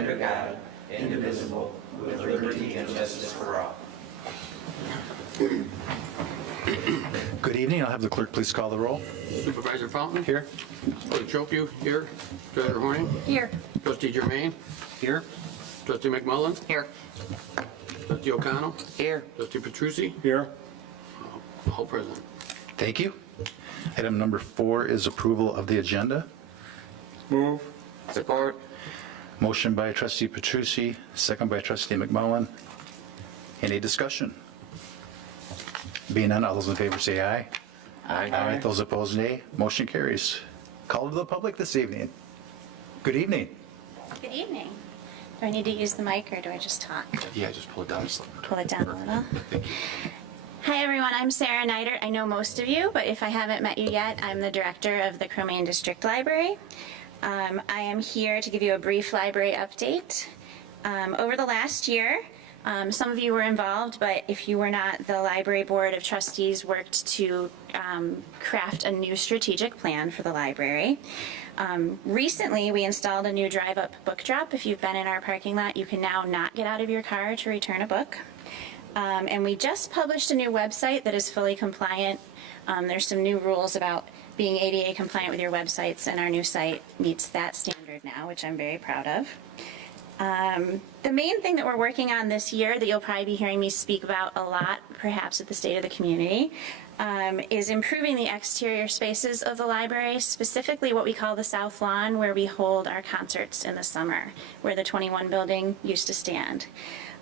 under God, indivisible, with liberty and justice for all. Good evening. I'll have the clerk please call the roll. Supervisor Fountain? Here. Clerk Chokyu? Here. Treasurer Horning? Here. Trustee Germain? Here. Trustee McMullen? Here. Trustee O'Connell? Here. Trustee Petrucci? Here. All present. Thank you. Item number 4 is approval of the agenda. Move. Support. Motion by trustee Petrucci, second by trustee McMullen. Any discussion? Being none, all those in favor say aye. Aye. Those opposed, nay. Motion carries. Call to the public this evening. Good evening. Good evening. Do I need to use the mic or do I just talk? Yeah, just pull it down. Pull it down a little. Hi everyone, I'm Sarah Neidert. I know most of you, but if I haven't met you yet, I'm the director of the Crow-Main District Library. I am here to give you a brief library update. Over the last year, some of you were involved, but if you were not, the Library Board of Trustees worked to craft a new strategic plan for the library. Recently, we installed a new drive-up book drop. If you've been in our parking lot, you can now not get out of your car to return a book. And we just published a new website that is fully compliant. There's some new rules about being ADA compliant with your websites, and our new site meets that standard now, which I'm very proud of. The main thing that we're working on this year that you'll probably be hearing me speak about a lot, perhaps at the State of the Community, is improving the exterior spaces of the library, specifically what we call the South Lawn, where we hold our concerts in the summer, where the 21 building used to stand.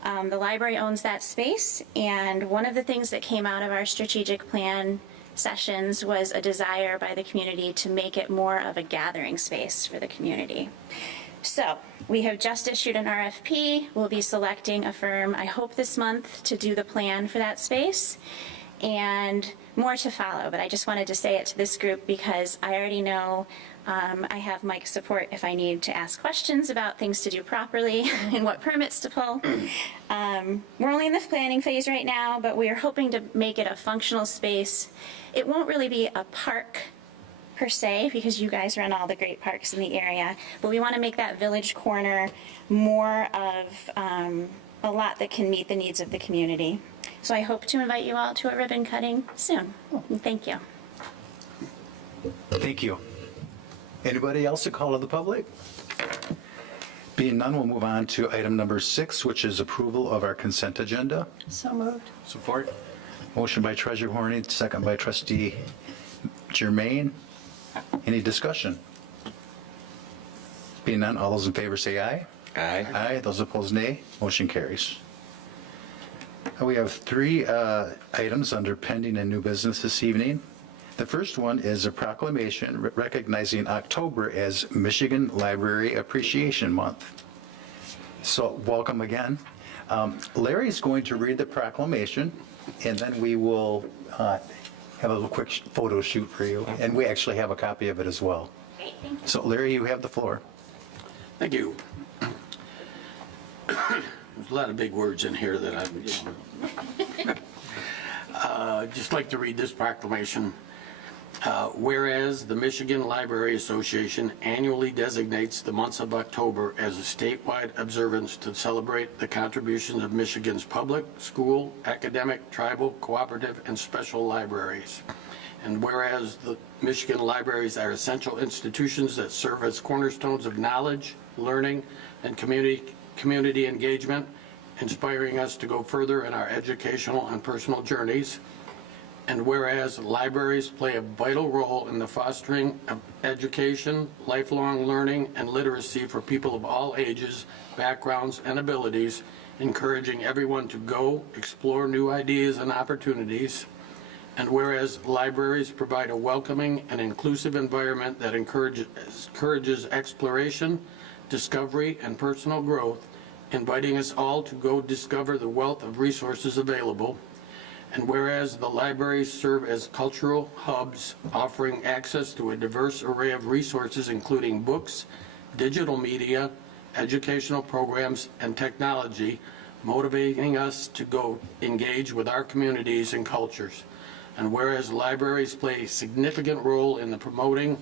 The library owns that space, and one of the things that came out of our strategic plan sessions was a desire by the community to make it more of a gathering space for the community. So we have just issued an RFP. We'll be selecting a firm, I hope this month, to do the plan for that space, and more to follow. But I just wanted to say it to this group because I already know I have Mike's support if I need to ask questions about things to do properly and what permits to pull. We're only in the planning phase right now, but we are hoping to make it a functional space. It won't really be a park per se, because you guys run all the great parks in the area, but we want to make that village corner more of a lot that can meet the needs of the community. So I hope to invite you all to a ribbon cutting soon. Thank you. Thank you. Anybody else to call to the public? Being none, we'll move on to item number 6, which is approval of our consent agenda. So moved. Support. Motion by Treasurer Horning, second by trustee Germain. Any discussion? Being none, all those in favor say aye. Aye. Aye. Those opposed, nay. Motion carries. We have 3 items under pending and new business this evening. The first one is a proclamation recognizing October as Michigan Library Appreciation Month. So welcome again. Larry's going to read the proclamation, and then we will have a little quick photo shoot for you, and we actually have a copy of it as well. Great, thank you. So Larry, you have the floor. Thank you. There's a lot of big words in here that I'm just like to read this proclamation. Whereas the Michigan Library Association annually designates the month of October as a statewide observance to celebrate the contributions of Michigan's public, school, academic, tribal, cooperative, and special libraries. And whereas the Michigan libraries are essential institutions that serve as cornerstones of knowledge, learning, and community engagement, inspiring us to go further in our educational and personal journeys. And whereas libraries play a vital role in the fostering of education, lifelong learning, and literacy for people of all ages, backgrounds, and abilities, encouraging everyone to go explore new ideas and opportunities. And whereas libraries provide a welcoming and inclusive environment that encourages exploration, discovery, and personal growth, inviting us all to go discover the wealth of resources available. And whereas the libraries serve as cultural hubs, offering access to a diverse array of resources, including books, digital media, educational programs, and technology, motivating us to go engage with our communities and cultures. And whereas libraries play a significant role in the promoting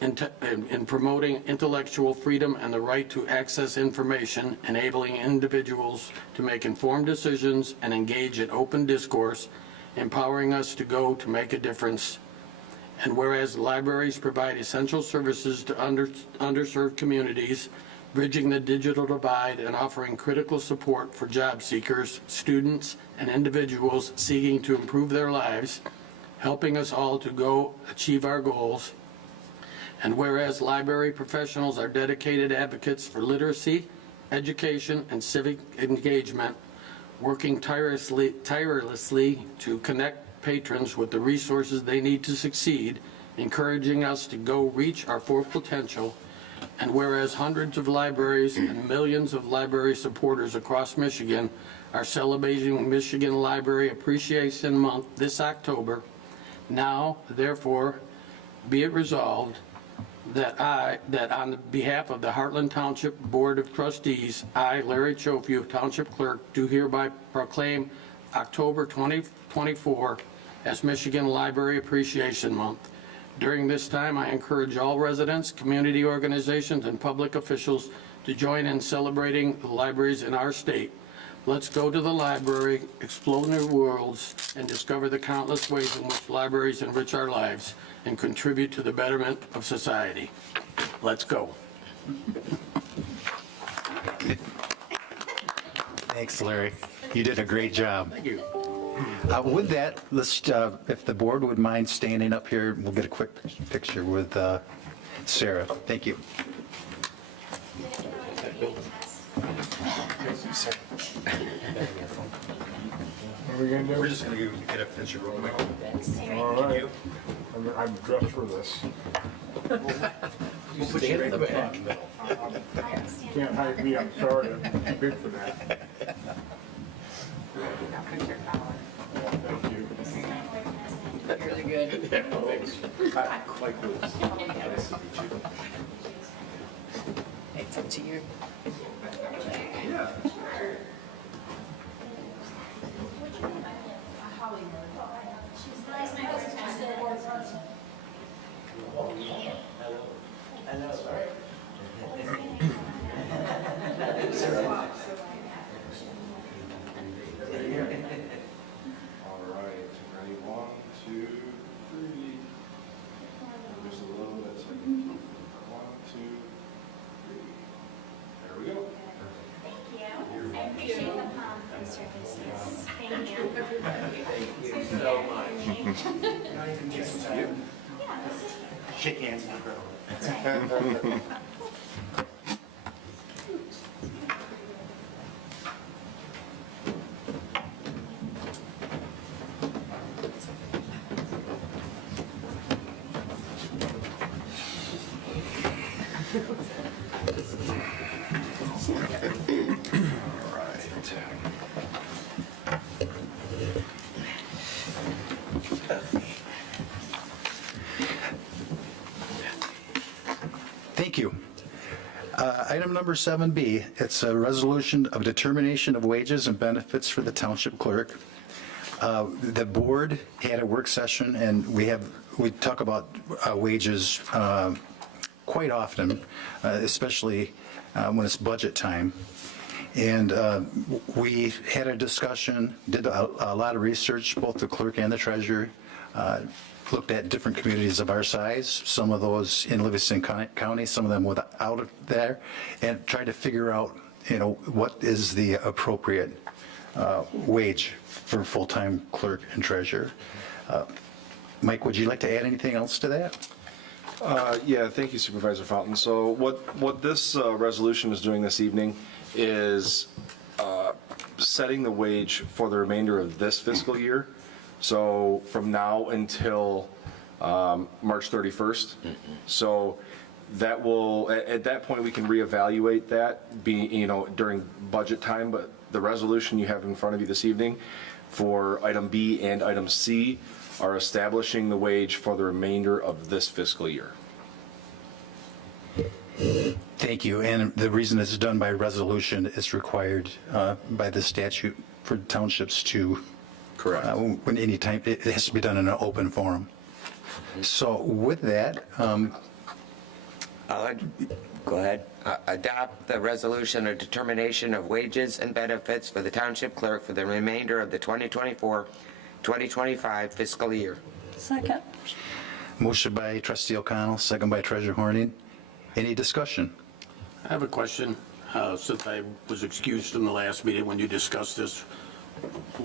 in promoting intellectual freedom and the right to access information, enabling individuals to make informed decisions and engage in open discourse, empowering us to go to make a difference. And whereas libraries provide essential services to underserved communities, bridging the digital divide and offering critical support for job seekers, students, and individuals seeking to improve their lives, helping us all to go achieve our goals. And whereas library professionals are dedicated advocates for literacy, education, and civic engagement, working tirelessly to connect patrons with the resources they need to succeed, encouraging us to go reach our full potential. And whereas hundreds of libraries and millions of library supporters across Michigan are celebrating Michigan Library Appreciation Month this October, now, therefore, be it resolved that on behalf of the Heartland Township Board of Trustees, I, Larry Chofew, Township Clerk, do hereby proclaim October 2024 as Michigan Library Appreciation Month. During this time, I encourage all residents, community organizations, and public officials to join in celebrating the libraries in our state. Let's go to the library, explore new worlds, and discover the countless ways in which libraries enrich our lives and contribute to the betterment of society. Let's go. Thanks, Larry. You did a great job. Thank you. With that, let's, if the board would mind standing up here, we'll get a quick picture with Sarah. Thank you. What are we gonna do? We're just going to get a picture real quick. All right. I'm dressed for this. We'll put you in the back. Can't hide me, I'm sorry, I'm big for that. Thank you. Really good. It's up to you. All right, ready? 1, 2, 3. Just a little bit so I can keep it. 1, 2, 3. There we go. Thank you. I appreciate the palm services. Thank you. Thank you so much. Shake hands. Thank you. Item number 7B, it's a resolution of determination of wages and benefits for the township clerk. The board had a work session, and we talk about wages quite often, especially when it's budget time. And we had a discussion, did a lot of research, both the clerk and the treasurer, looked at different communities of our size, some of those in Livingston County, some of them without of there, and tried to figure out, what is the appropriate wage for full-time clerk and treasurer. Mike, would you like to add anything else to that? Yeah, thank you, Supervisor Fountain. So what this resolution is doing this evening is setting the wage for the remainder of this fiscal year. So from now until March 31st. So that will, at that point, we can reevaluate that, during budget time. But the resolution you have in front of you this evening for item B and item C are establishing the wage for the remainder of this fiscal year. Thank you. And the reason it's done by resolution is required by the statute for townships to. Correct. When any time, it has to be done in an open forum. So with that, Go ahead. Adopt the resolution of determination of wages and benefits for the township clerk for the remainder of the 2024-2025 fiscal year. Second. Motion by trustee O'Connell, second by treasurer Horning. Any discussion? I have a question. Since I was excused from the last meeting when you discussed this,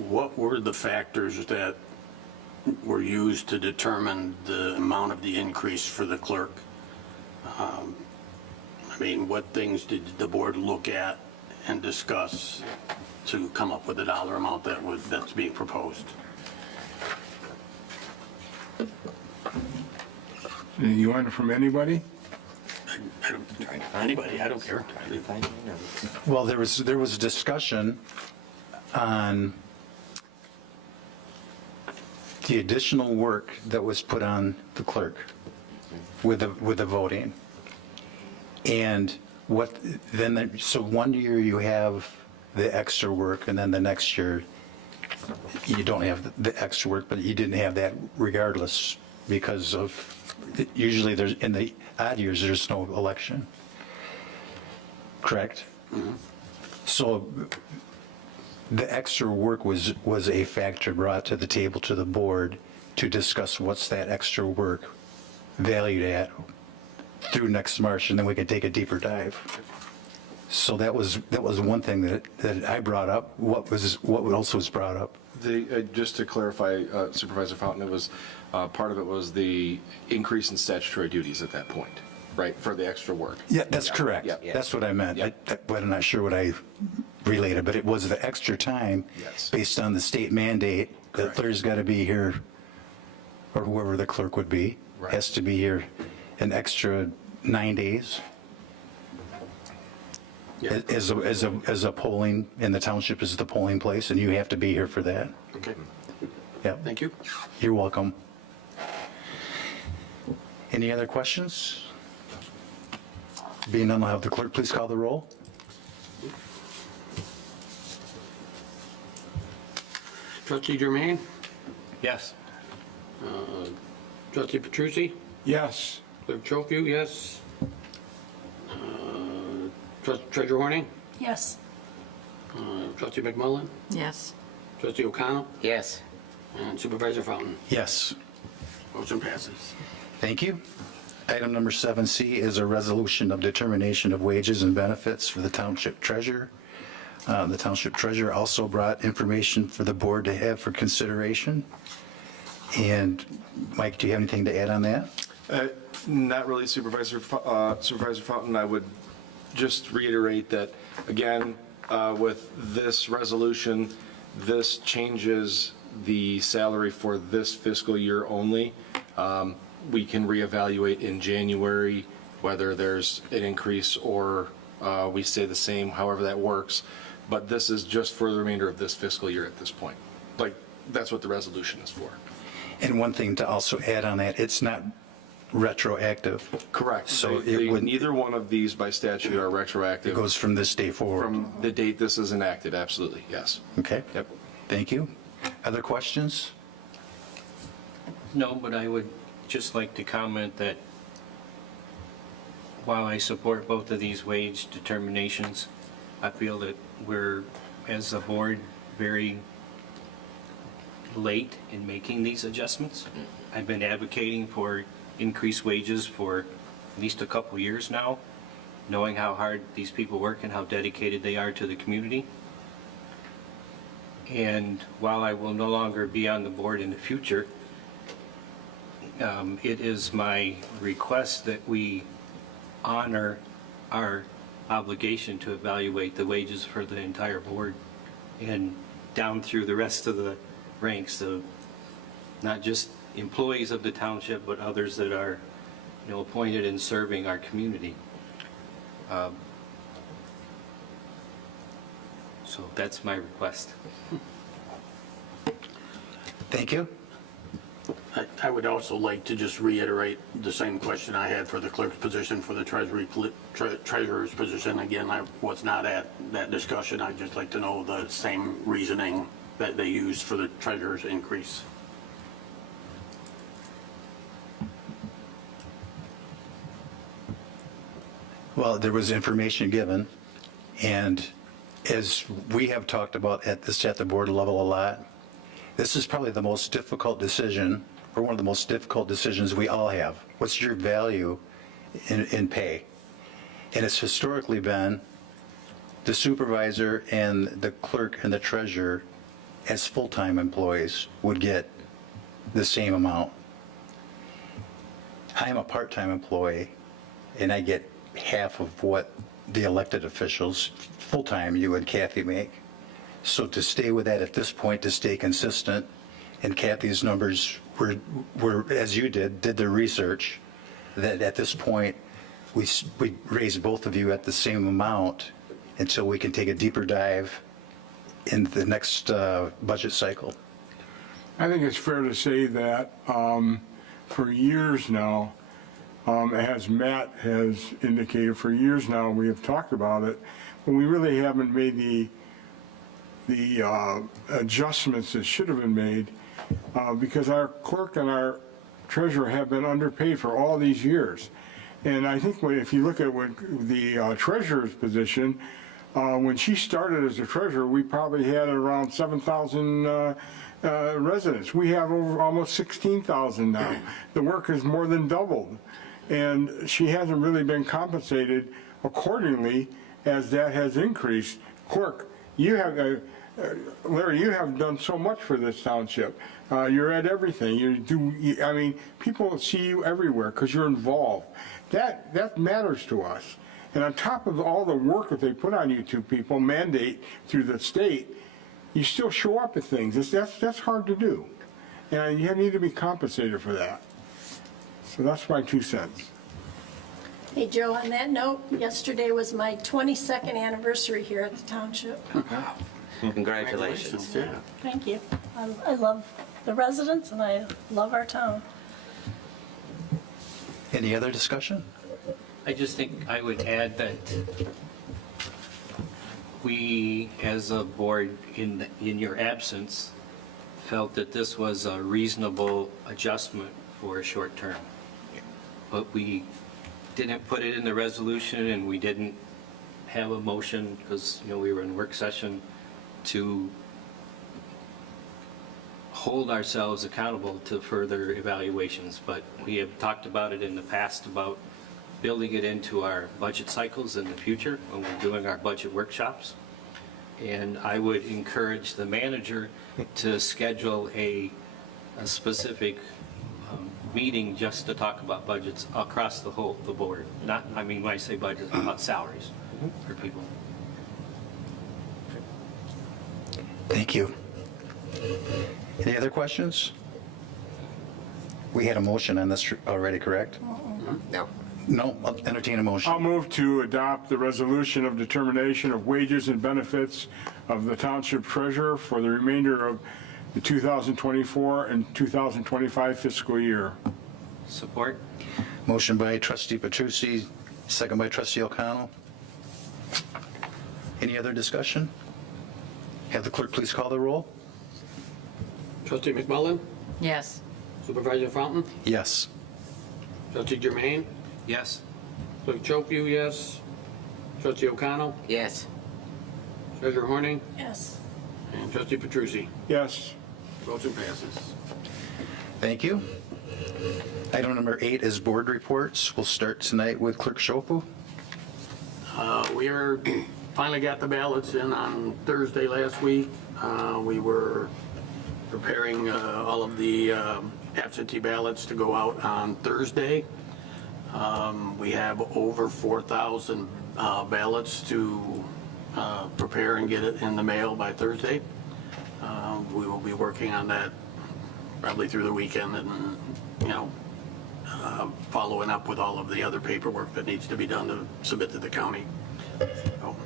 what were the factors that were used to determine the amount of the increase for the clerk? I mean, what things did the board look at and discuss to come up with a dollar amount that's being proposed? You want it from anybody? Anybody, I don't care. Well, there was discussion on the additional work that was put on the clerk with the voting. And so one year you have the extra work, and then the next year you don't have the extra work, but you didn't have that regardless because of, usually in the odd years, there's no election. Correct? So the extra work was a factor brought to the table to the board to discuss what's that extra work valued at through next March, and then we could take a deeper dive. So that was one thing that I brought up. What else was brought up? Just to clarify, Supervisor Fountain, it was, part of it was the increase in statutory duties at that point, right, for the extra work. Yeah, that's correct. Yeah. That's what I meant. Yeah. But I'm not sure what I related, but it was the extra time Yes. based on the state mandate that Correct. clerk's got to be here, or whoever the clerk would be, Right. has to be here an extra 9 days. Yeah. As a polling, and the township is the polling place, and you have to be here for that. Okay, Yeah, thank you. you're welcome. Any other questions? Being none, I'll have the clerk please call the roll. Trustee Germain? Yes. Trustee Petrucci? Yes. Clerk Chofu, yes. Treasurer Horning? Yes. Trustee McMullen? Yes. Trustee O'Connell? Yes. And Supervisor Fountain? Yes. Motion passes. Thank you. Item number 7C is a resolution of determination of wages and benefits for the township treasurer. The township treasurer also brought information for the board to have for consideration. And Mike, do you have anything to add on that? Not really, Supervisor Fountain. I would just reiterate that, again, with this resolution, this changes the salary for this fiscal year only. We can reevaluate in January whether there's an increase or we stay the same, however that works. But this is just for the remainder of this fiscal year at this point. Like, that's what the resolution is for. And one thing to also add on that, it's not retroactive. Correct. So They- it would, neither one of these by statute are it retroactive goes from this day forward. from the date this is enacted, absolutely, yes. Okay? Yep. Thank you. Other questions? No, but I would just like to comment that while I support both of these wage determinations, I feel that we're, as a board, very late in making these adjustments. I've been advocating for increased wages for at least a couple years now, knowing how hard these people work and how dedicated they are to the community. And while I will no longer be on the board in the future, it is my request that we honor our obligation to evaluate the wages for the entire board and down through the rest of the ranks, of not just employees of the township, but others that are, appointed and serving our community. So that's my request. Thank you. I would also like to just reiterate the same question I had for the clerk's position for the treasurer's position. Again, I was not at that discussion. I'd just like to know the same reasoning that they used for the treasurer's increase. Well, there was information given, and as we have talked about at the board level a lot, this is probably the most difficult decision, or one of the most difficult decisions we all have. What's your value in pay? And it's historically been the supervisor and the clerk and the treasurer as full-time employees would get the same amount. I am a part-time employee, and I get half of what the elected officials, full-time, you and Kathy make. So to stay with that at this point, to stay consistent, and Kathy's numbers were as you did the research, that at this point, we raise both of you at the same amount until we can take a deeper dive in the next budget cycle. I think it's fair to say that for years now, as Matt has indicated, for years now, we have talked about it, but we really haven't made the adjustments that should have been made because our clerk and our treasurer have been underpaid for all these years. And I think if you look at what the treasurer's position, when she started as a treasurer, we probably had around 7,000 residents. We have over almost 16,000 now. The work has more than doubled. And she hasn't really been compensated accordingly as that has increased. Clerk, you have, Larry, you have done so much for this township. You're at everything. I mean, people see you everywhere because you're involved. That matters to us. And on top of all the work that they put on you two people, mandate through the state, you still show up at things. That's hard to do. And you need to be compensated for that. So that's my 2 cents. Hey, Joe, on that note, yesterday was my 22nd anniversary here at the township. Congratulations. Yeah. Thank you. I love the residents and I love our town. Any other discussion? I just think I would add that we, as a board, in your absence, felt that this was a reasonable adjustment for a short term. But we didn't put it in the resolution, and we didn't have a motion because, we were in work session to hold ourselves accountable to further evaluations. But we have talked about it in the past about building it into our budget cycles in the future when we're doing our budget workshops. And I would encourage the manager to schedule a specific meeting just to talk about budgets across the board. Not, when I say budgets, about salaries for people. Thank you. Any other questions? We had a motion on this already, correct? No. No, I'll entertain a motion. I'll move to adopt the resolution of determination of wages and benefits of the township treasurer for the remainder of the 2024 and 2025 fiscal year. Support? Motion by trustee Petrucci, second by trustee O'Connell. Any other discussion? Have the clerk please call the roll. Trustee McMullen? Yes. Supervisor Fountain? Yes. Trustee Germain? Yes. Clerk Chopu, yes. Trustee O'Connell? Yes. Treasurer Horning? Yes. And Trustee Petrucci? Yes. Motion passes. Thank you. Item number 8 is board reports. We'll start tonight with Clerk Chopu. We finally got the ballots in on Thursday last week. We were preparing all of the absentee ballots to go out on Thursday. We have over 4,000 ballots to prepare and get it in the mail by Thursday. We will be working on that probably through the weekend and, following up with all of the other paperwork that needs to be done to submit to the county. So,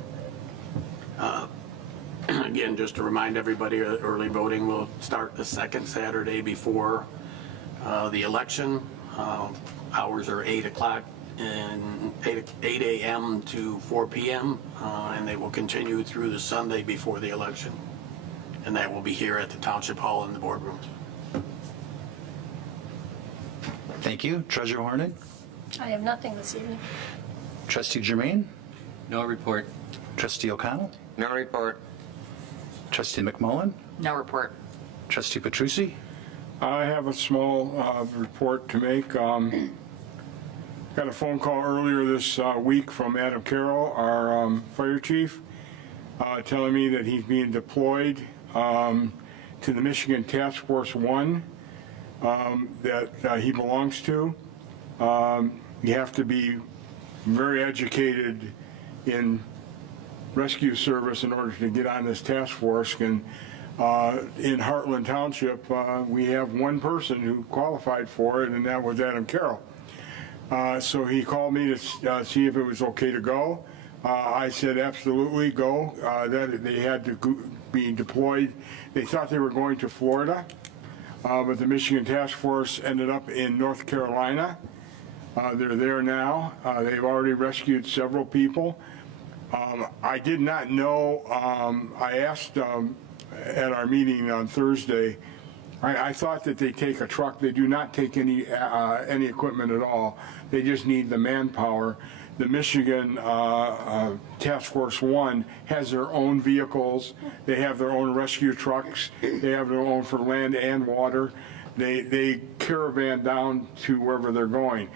again, just to remind everybody, early voting will start the second Saturday before the election. Hours are 8 o'clock and 8 a.m. to 4 p.m. And they will continue through the Sunday before the election. And that will be here at the Township Hall in the boardroom. Thank you. Treasurer Horning. I have nothing this evening. Trustee Jermaine? No report. Trustee O'Connell? No report. Trustee McMullen? No report. Trustee Petrucci? I have a small report to make. Got a phone call earlier this week from Adam Carroll, our fire chief, telling me that he's being deployed to the Michigan Task Force 1 that he belongs to. You have to be very educated in rescue service in order to get on this task force. And in Heartland Township, we have one person who qualified for it, and that was Adam Carroll. So he called me to see if it was okay to go. I said, absolutely, go. That they had to be deployed. They thought they were going to Florida, but the Michigan Task Force ended up in North Carolina. They're there now. They've already rescued several people. I did not know, I asked at our meeting on Thursday, I thought that they take a truck. They do not take any equipment at all. They just need the manpower. The Michigan Task Force 1 has their own vehicles. They have their own rescue trucks. They have their own for land and water. They caravan down to wherever they're going.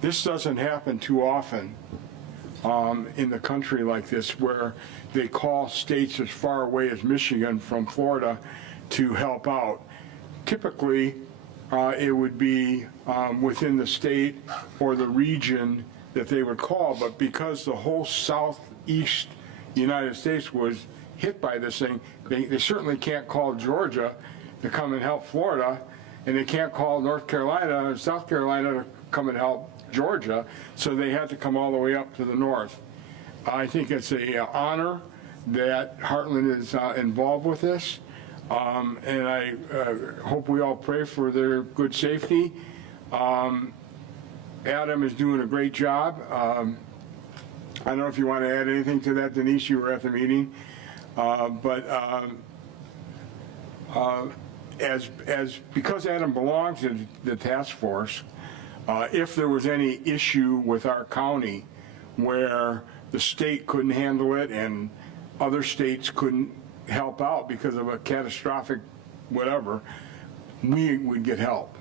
This doesn't happen too often in the country like this, where they call states as far away as Michigan from Florida to help out. Typically, it would be within the state or the region that they would call, but because the whole southeast United States was hit by this thing, they certainly can't call Georgia to come and help Florida, and they can't call North Carolina and South Carolina to come and help Georgia, so they had to come all the way up to the north. I think it's an honor that Heartland is involved with this, and I hope we all pray for their good safety. Adam is doing a great job. I don't know if you want to add anything to that, Denise, you were at the meeting, because Adam belongs to the task force, if there was any issue with our county where the state couldn't handle it and other states couldn't help out because of a catastrophic whatever, we would get help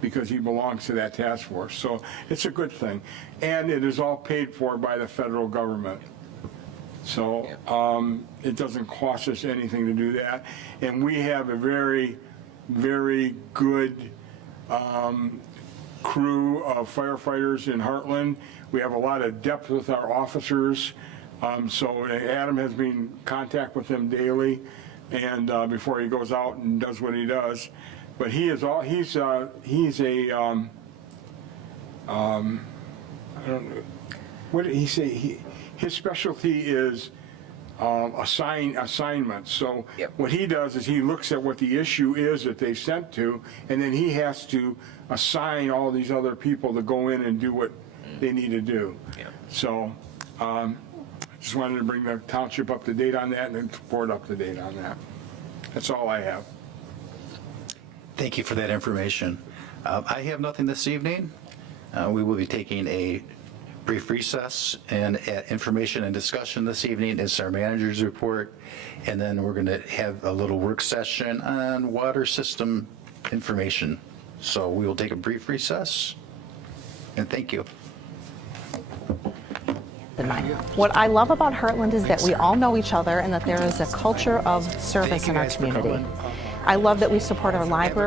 because he belongs to that task force. So it's a good thing. And it is all paid for by the federal government. So it doesn't cost us anything to do that. And we have a very, very good crew of firefighters in Heartland. We have a lot of depth with our officers. So Adam has been in contact with them daily, and before he goes out and does what he does. But he is all he's a I don't know, what did he say? His specialty is assignments. So Yep. what he does is he looks at what the issue is that they sent to, and then he has to assign all these other people to go in and do what they need to do. Yep. So just wanted to bring the township up to date on that and the board up to date on that. That's all I have. Thank you for that information. I have nothing this evening. We will be taking a brief recess, and information and discussion this evening is our manager's report, and then we're going to have a little work session on water system information. So we will take a brief recess, and thank you. What I love about Heartland is that we all know each other and that there is a culture of service Thank you in our guys for community. coming. I love that we support our library.